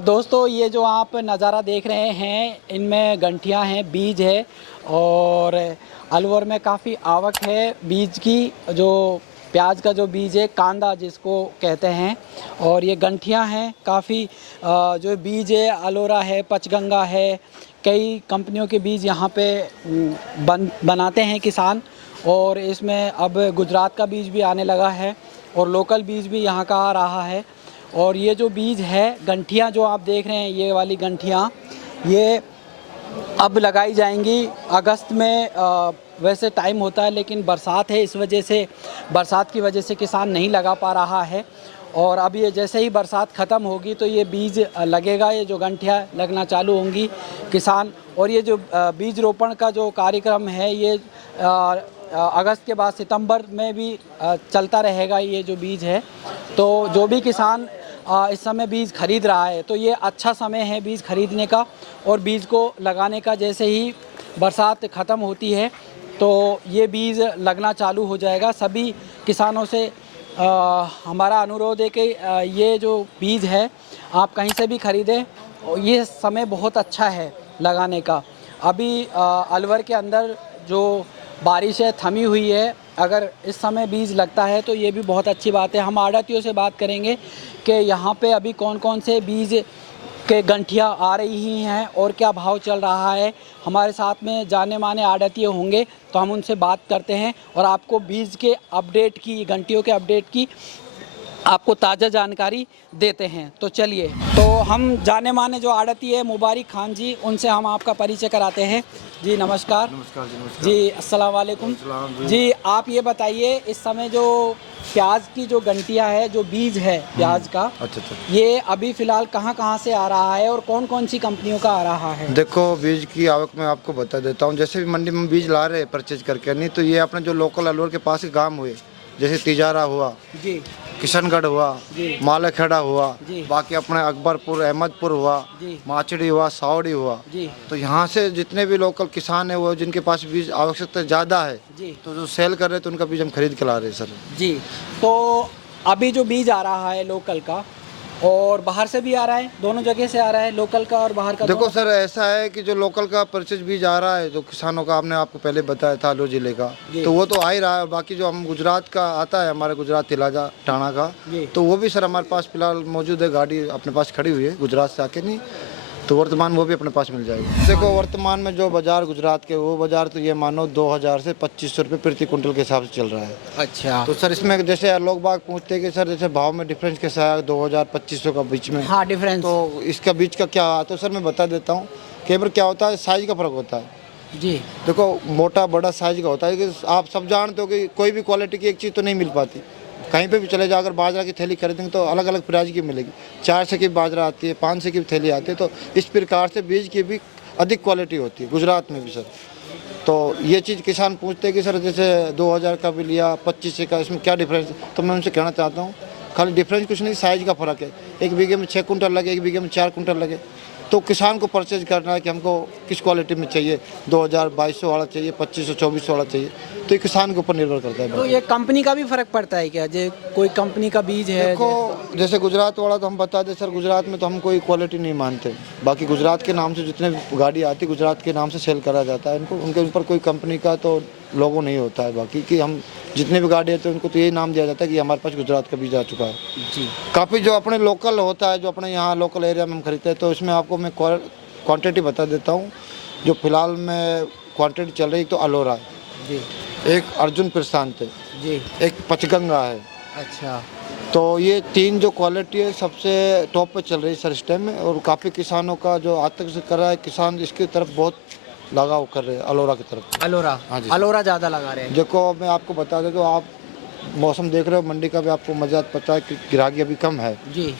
दोस्तों ये जो आप नज़ारा देख रहे हैं इनमें गंठियां हैं, बीज है और अलवर में काफ़ी आवक है बीज की। जो प्याज का जो बीज है, कांदा जिसको कहते हैं, और ये गंठियां हैं काफ़ी। जो बीज है अलोरा है, पचगंगा है, कई कंपनियों के बीज यहाँ पे बनाते हैं किसान। और इसमें अब गुजरात का बीज भी आने लगा है और लोकल बीज भी यहाँ का आ रहा है। और ये जो बीज है, गंठियाँ जो आप देख रहे हैं, ये वाली गंठियाँ ये अब लगाई जाएंगी अगस्त में। वैसे टाइम होता है लेकिन बरसात है, इस वजह से बरसात की वजह से किसान नहीं लगा पा रहा है। और अब ये जैसे ही बरसात ख़त्म होगी तो ये बीज लगेगा, ये जो गंठियाँ लगना चालू होंगी किसान। और ये जो बीज रोपण का जो कार्यक्रम है ये अगस्त के बाद सितंबर में भी चलता रहेगा। ये जो बीज है, तो जो भी किसान इस समय बीज खरीद रहा है तो ये अच्छा समय है बीज खरीदने का और बीज को लगाने का। जैसे ही बरसात ख़त्म होती है तो ये बीज लगना चालू हो जाएगा। सभी किसानों से हमारा अनुरोध है कि ये जो बीज है आप कहीं से भी खरीदें, ये समय बहुत अच्छा है लगाने का। अभी अलवर के अंदर जो बारिश है थमी हुई है, अगर इस समय बीज लगता है तो ये भी बहुत अच्छी बात है। हम आड़तियों से बात करेंगे कि यहाँ पे अभी कौन कौन से बीज के गंठियाँ आ रही हैं और क्या भाव चल रहा है। हमारे साथ में जाने माने आड़तिये होंगे तो हम उनसे बात करते हैं और आपको बीज के अपडेट की, गंठियों के अपडेट की आपको ताज़ा जानकारी देते हैं। तो चलिए, तो हम जाने माने जो आड़ती है मुबारक खान जी, उनसे हम आपका परिचय कराते हैं। जी नमस्कार। नमस्कार जी। नमस्कार जी, अस्सलाम वालेकुम जी। आप ये बताइए, इस समय जो प्याज की जो गंठियाँ है, जो बीज है प्याज का, अच्छा, ये अभी फ़िलहाल कहाँ से आ रहा है और कौन कौन सी कंपनियों का आ रहा है? देखो, बीज की आवक मैं आपको बता देता हूँ। जैसे भी मंडी में बीज ला रहे हैं परचेज करके, नहीं तो ये अपने जो लोकल अलवर के पास के गांव हुए, जैसे तिजारा हुआ जी, किशनगढ़ हुआ, मालेखेड़ा हुआ, जी, बाकी अपने अकबरपुर अहमदपुर हुआ, जी, माचड़ी हुआ, सावड़ी हुआ, जी, तो यहाँ से जितने भी लोकल किसान है वो जिनके पास बीज आवश्यकता ज़्यादा है, जी, तो जो सेल कर रहे हैं तो उनका बीज हम खरीद के ला रहे हैं सर। जी। तो अभी जो बीज आ रहा है लोकल का और बाहर से भी आ रहा है, दोनों जगह से आ रहा है, लोकल का और बाहर का? देखो सर, ऐसा है कि जो लोकल का परचेज बीज आ रहा है जो किसानों का, आपने आपको पहले बताया था अलवर जिले का, तो वो तो आ ही रहा है। बाकी जो हम गुजरात का आता है, हमारे गुजरात तिलाजा टाणा का, तो वो भी सर हमारे पास फिलहाल मौजूद है। गाड़ी अपने पास खड़ी हुई है गुजरात से आके, नहीं तो वर्तमान वो भी अपने पास मिल जाएगा। देखो, वर्तमान में जो बाजार गुजरात के, वो बाजार तो ये मानो 2000 से 2500 रुपये प्रति कुंटल के हिसाब से चल रहा है। अच्छा। तो सर इसमें जैसे लोग बाग पूछते हैं कि सर जैसे भाव में डिफरेंस कैसा है 2000-2500 का बीच में? हाँ, डिफरेंस। तो इसका बीच का क्या, तो सर मैं बता देता हूँ। कई बार क्या होता है, साइज का फ़र्क होता है। जी, देखो, मोटा बड़ा साइज का होता है कि आप सब जानते हो कि कोई भी क्वालिटी की एक चीज़ तो नहीं मिल पाती। कहीं पे भी चले जाओ, अगर बाजरा की थैली खरीदेंगे तो अलग अलग प्राइस की मिलेगी। 400 की बाजरा आती है, 500 की थैली आती है। तो इस प्रकार से बीज की भी अधिक क्वालिटी होती है गुजरात में भी सर। तो ये चीज़ किसान पूछते हैं कि सर जैसे 2000 का भी लिया, 2500 का, इसमें क्या डिफरेंस? तो मैं उनसे कहना चाहता हूँ, खाली डिफरेंस कुछ नहीं, साइज़ का फ़र्क है। एक बीघे में 6 कुंटल लगे, एक बीघे में 4 कुंटल लगे, तो किसान को परचेज करना है कि हमको किस क्वालिटी में चाहिए, 2000-2200 वाला चाहिए, 2500-2400 वाला चाहिए, तो ये किसान के ऊपर निर्भर करता है। तो ये कंपनी का भी फर्क पड़ता है क्या? जो कोई कंपनी का बीज है? देखो, जैसे गुजरात वाला तो हम बता दें सर, गुजरात में तो हम कोई क्वालिटी नहीं मानते। बाकी गुजरात के नाम से जितने गाड़ी आती है गुजरात के नाम से सेल करा जाता है इनको, उनके ऊपर कोई कंपनी का तो लोगो नहीं होता है। बाकी कि हम जितने भी गाड़ी आते हैं उनको तो यही नाम दिया जाता है कि हमारे पास गुजरात का बीज आ चुका है। जी। काफ़ी जो अपने लोकल होता है, जो अपने यहाँ लोकल एरिया में हम खरीदते हैं, तो इसमें आपको मैं क्वांटिटी बता देता हूँ। जो फिलहाल में क्वांटिटी चल रही तो अलोरा है जी, एक, अर्जुन प्रशांत है जी, एक, पचगंगा है। अच्छा। तो ये 3 जो क्वालिटी है सबसे टॉप पे चल रही है सर इस टाइम में। और काफ़ी किसानों का जो आज तक से कर रहा है, किसान इसकी तरफ बहुत लगाव कर रहे हैं, अलोरा की तरफ। अलोरा? हाँ जी, अलोरा ज़्यादा लगा रहे हैं? देखो, मैं आपको बता दें तो आप मौसम देख रहे हो, मंडी का भी आपको मजा पता है कि ग्राहकी अभी कम है। जी,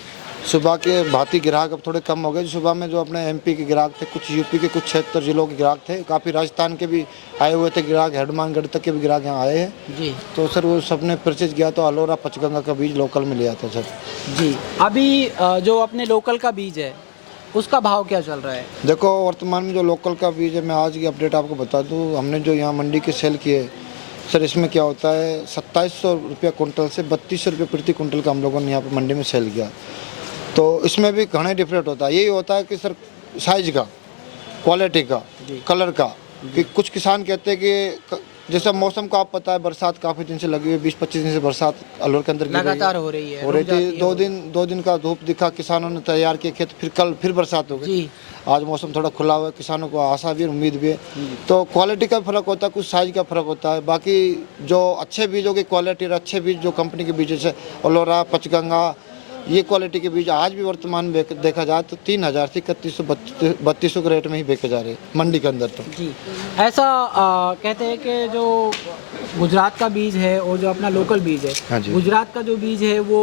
सुबह के भांति ग्राहक अब थोड़े कम हो गए। सुबह में जो अपने एमपी के ग्राहक थे, कुछ यूपी के, कुछ 76 जिलों के ग्राहक थे, काफ़ी राजस्थान के भी आए हुए थे ग्राहक, हनुमानगढ़ तक के भी ग्राहक यहाँ आए हैं। जी, तो सर वो सबने परचेज किया तो अलोरा पचगंगा का बीज लोकल में लिया था सर। जी। अभी जो अपने लोकल का बीज है उसका भाव क्या चल रहा है? देखो, वर्तमान में जो लोकल का बीज है, मैं आज की अपडेट आपको बता दूँ। हमने जो यहाँ मंडी के सेल किए सर, इसमें क्या होता है, 2700 रुपये कुंटल से 3200 रुपये प्रति कुंटल का हम लोगों ने यहाँ पर मंडी में सेल किया। तो इसमें भी घना डिफरेंट होता है। यही होता है कि सर साइज का, क्वालिटी का, कलर का, कि कुछ किसान कहते हैं कि जैसा मौसम का आप पता है, बरसात काफ़ी दिन से लगी हुई है, 20-25 दिन से बरसात अलवर के अंदर गिर रही है, लगातार हो रही है, हो रही रुक जाती थी। है 2 दिन का धूप दिखा, किसानों ने तैयार किए खेत, फिर कल फिर बरसात हो गई। जी। आज मौसम थोड़ा खुला हुआ है, किसानों को आशा भी है, उम्मीद भी है। तो क्वालिटी का फ़र्क होता है, कुछ साइज का फ़र्क होता है। बाकी जो अच्छे बीजों की क्वालिटी और अच्छे बीज जो कंपनी के बीज जैसे अलोरा, पचगंगा, ये क्वालिटी के बीज आज भी वर्तमान में देखा जाए तो 3000 से 3100-3200 के रेट में ही बेचे जा रहे हैं मंडी के अंदर। तो जी, ऐसा कहते हैं कि जो गुजरात का बीज है और जो अपना लोकल बीज है, हाँ जी। गुजरात का जो बीज है वो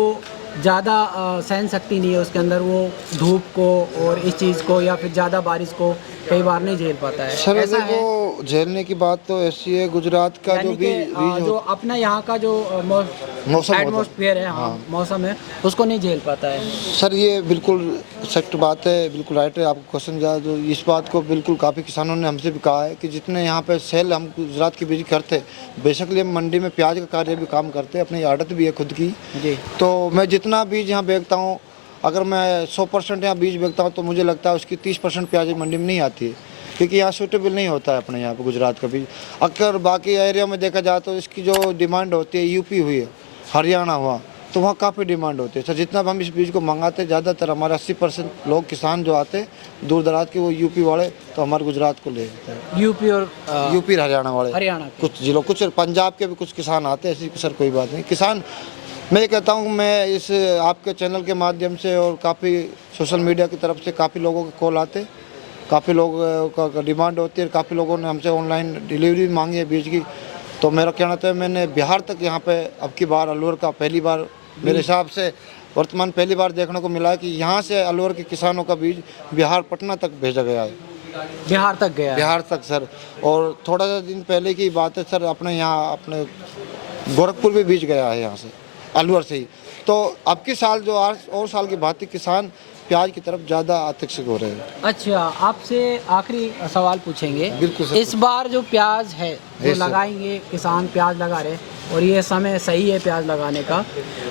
ज़्यादा सहन शक्ति नहीं है उसके अंदर, वो धूप को और इस चीज़ को या फिर ज़्यादा बारिश को कई बार नहीं झेल पाता है। सर ऐसा है देखो, झेलने की बात तो ऐसी है, गुजरात का जो यानी कि बीज जो अपना यहाँ का जो मौसम होता है। एटमॉस्फेयर है, हाँ, मौसम है, उसको नहीं झेल पाता है। सर ये बिल्कुल सख्त बात है, बिल्कुल राइट है। आपको क्वेश्चन जा जो इस बात को बिल्कुल काफ़ी किसानों ने हमसे भी कहा है कि जितने यहाँ पे सेल हम गुजरात के बीज करते, बेसिकली हम मंडी में प्याज का कार्य भी काम करते, अपनी आड़त भी है खुद की। जी। तो मैं जितना बीज यहाँ बेचता हूँ, अगर मैं 100% यहाँ बीज बेचता हूँ तो मुझे लगता है उसकी 30% प्याज मंडी में नहीं आती है, क्योंकि यहाँ सूटेबल नहीं होता है अपने यहाँ पे गुजरात का बीज। अगर बाकी एरिया में देखा जाए तो इसकी जो डिमांड होती है, यूपी हुई है, हरियाणा हुआ, तो वहाँ काफ़ी डिमांड होती है। सर जितना हम इस बीज को मंगाते हैं, ज़्यादातर हमारे 80% लोग किसान जो आते हैं दूर दराज के, वो यूपी वाले तो हमारे गुजरात को ले लेते हैं। यूपी और यूपी हरियाणा वाले, हरियाणा के। कुछ जिलों, कुछ पंजाब के भी कुछ किसान आते हैं। ऐसी सर कोई बात नहीं। किसान, मैं ये कहता हूँ, मैं इस आपके चैनल के माध्यम से और काफ़ी सोशल मीडिया की तरफ से काफ़ी लोगों के कॉल आते, काफ़ी लोगों का डिमांड होती है, काफ़ी लोगों ने हमसे ऑनलाइन डिलीवरी मांगी है बीज की। तो मेरा कहना था, मैंने बिहार तक यहाँ पे अब की बार अलवर का पहली बार मेरे हिसाब से वर्तमान पहली बार देखने को मिला है कि यहाँ से अलवर के किसानों का बीज बिहार पटना तक भेजा गया है। बिहार तक गया। बिहार तक सर। और थोड़ा सा दिन पहले की बात है सर, अपने यहाँ अपने गोरखपुर भी बीज गया है यहाँ से, अलवर से ही। तो अब की साल जो और साल की भांति किसान प्याज की तरफ ज़्यादा आकर्षित हो रहे हैं। अच्छा, आपसे आखिरी सवाल पूछेंगे। बिल्कुल सर। इस बार जो प्याज है जो यस सर। लगाएंगे, किसान प्याज लगा रहे हैं और ये समय सही है प्याज लगाने का,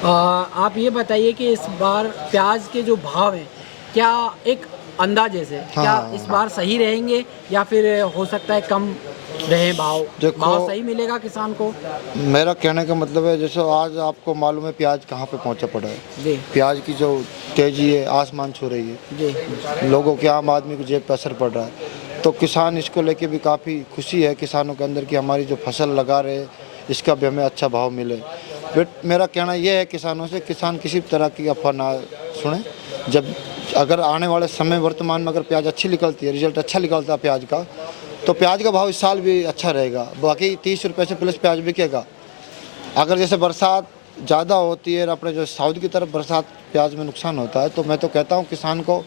आप ये बताइए कि इस बार प्याज के जो भाव हैं, क्या एक अंदाजे से क्या हाँ। इस बार सही रहेंगे या फिर हो सकता है कम रहे भाव? देखो, भाव सही मिलेगा किसान को? मेरा कहने का मतलब है, जैसे आज आपको मालूम है प्याज कहाँ पे पहुँचा पड़ा है। जी प्याज की जो तेजी है आसमान छू रही है, जी। लोगों के, आम आदमी को जेब पे असर पड़ रहा है। तो किसान इसको लेके भी काफ़ी खुशी है किसानों के अंदर कि हमारी जो फसल लगा रहे हैं इसका भी हमें अच्छा भाव मिले। बट मेरा कहना यह है किसानों से, किसान किसी तरह की अफवाह ना सुने। जब अगर आने वाले समय वर्तमान में अगर प्याज अच्छी निकलती है, रिजल्ट अच्छा निकलता है प्याज का, तो प्याज का भाव इस साल भी अच्छा रहेगा। बाकी 30 रुपये से प्लस प्याज बिकेगा। अगर जैसे बरसात ज़्यादा होती है, अपने जो साउथ की तरफ बरसात प्याज में नुकसान होता है, तो मैं तो कहता हूँ किसान को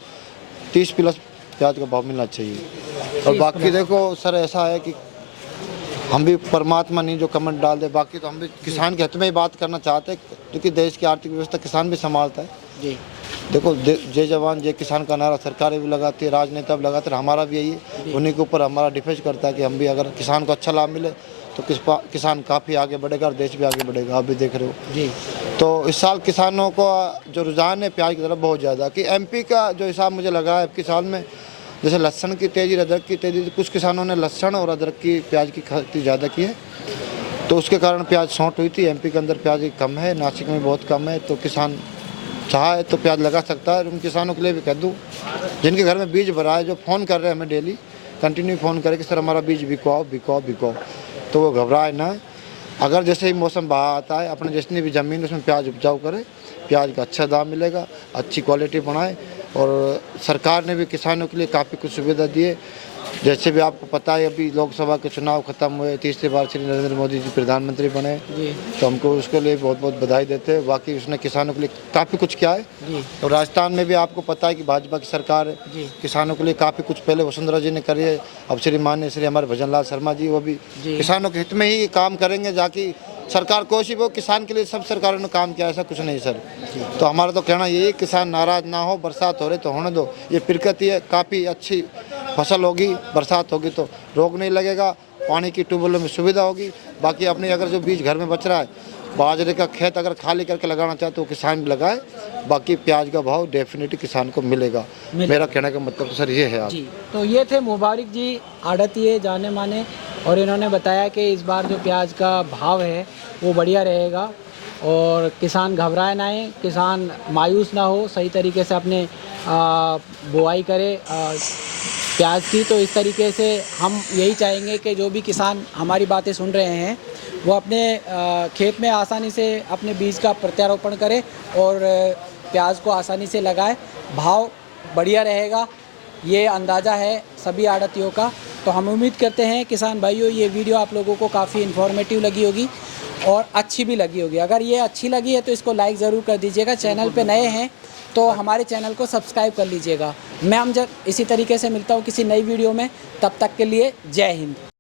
30 प्लस प्याज का भाव मिलना चाहिए। और बाकी देखो सर, ऐसा है कि हम भी परमात्मा नहीं जो कमेंट डाल दे, बाकी तो हम भी किसान के हित में ही बात करना चाहते हैं, क्योंकि देश की आर्थिक व्यवस्था किसान भी संभालता है। जी देखो, जय जवान जय किसान का नारा सरकारें भी लगाती है, राजनेता भी लगाते हैं, हमारा भी यही है। उन्हीं के ऊपर हमारा डिफेंस करता है कि हम भी अगर किसान को अच्छा लाभ मिले तो किसान काफ़ी आगे बढ़ेगा और देश भी आगे बढ़ेगा। आप भी देख रहे हो। जी। तो इस साल किसानों को जो रुझान है प्याज की तरफ बहुत ज़्यादा, कि एमपी का जो हिसाब मुझे लगा है अब की साल में, जैसे लहसुन की तेज़ी, अदरक की तेज़ी, कुछ किसानों ने लहसुन और अदरक की प्याज की खेती ज़्यादा की है, तो उसके कारण प्याज शॉर्ट हुई थी। एमपी के अंदर प्याज कम है, नासिक में बहुत कम है, तो किसान चाहे तो प्याज लगा सकता है। उन किसानों के लिए भी कह दूँ जिनके घर में बीज भरा है, जो फ़ोन कर रहे हैं हमें डेली, कंटिन्यू फ़ोन करें कि सर हमारा बीज बिकाओ बिकाओ बिकाओ, तो वो घबराए ना। अगर जैसे ही मौसम बाहर आता है, अपने जितनी भी ज़मीन उसमें प्याज उपजाऊ करे, प्याज का अच्छा दाम मिलेगा, अच्छी क्वालिटी बनाए। और सरकार ने भी किसानों के लिए काफ़ी कुछ सुविधा दी है। जैसे भी आपको पता है, अभी लोकसभा के चुनाव खत्म हुए, तीसरी बार श्री नरेंद्र मोदी जी प्रधानमंत्री बने, जी तो हमको उसके लिए बहुत बहुत बधाई देते हैं। बाकी उसने किसानों के लिए काफ़ी कुछ किया है। जी और राजस्थान में भी आपको पता है कि भाजपा की सरकार है, जी किसानों के लिए काफ़ी कुछ पहले वसुंधरा जी ने करी है, अब श्री हमारे भजन लाल शर्मा जी, वो भी किसानों के हित में ही काम करेंगे। जाकि सरकार कोशिश वो किसान के लिए सब सरकारों ने काम किया, ऐसा कुछ नहीं सर। तो हमारा तो कहना यही है, किसान नाराज ना हो, बरसात हो रही तो होने दो, ये प्रकृति है, काफ़ी अच्छी फसल होगी, बरसात होगी तो रोग नहीं लगेगा, पानी की ट्यूबवेलों में सुविधा होगी। बाकी अपने अगर जो बीज घर में बच रहा है, बाजरे का खेत अगर खाली करके लगाना चाहते तो किसान लगाए। बाकी प्याज का भाव डेफिनेटली किसान को मिलेगा। मेरा कहने का मतलब तो सर ये है। आप जी, तो ये थे मुबारक जी, आड़तिए जाने माने, और इन्होंने बताया कि इस बार जो प्याज का भाव है वो बढ़िया रहेगा और किसान घबराए ना, किसान मायूस ना हो, सही तरीके से अपने बुआई करे प्याज की। तो इस तरीके से हम यही चाहेंगे कि जो भी किसान हमारी बातें सुन रहे हैं वो अपने खेत में आसानी से अपने बीज का प्रत्यारोपण करें और प्याज को आसानी से लगाए। भाव बढ़िया रहेगा, ये अंदाज़ा है सभी आड़तियों का। तो हम उम्मीद करते हैं किसान भाइयों, ये वीडियो आप लोगों को काफ़ी इन्फॉर्मेटिव लगी होगी और अच्छी भी लगी होगी। अगर ये अच्छी लगी है तो इसको लाइक ज़रूर कर दीजिएगा। चैनल पे नए हैं तो हमारे चैनल को सब्सक्राइब कर लीजिएगा। मैं हम जब इसी तरीके से मिलता हूँ किसी नई वीडियो में, तब तक के लिए जय हिंद।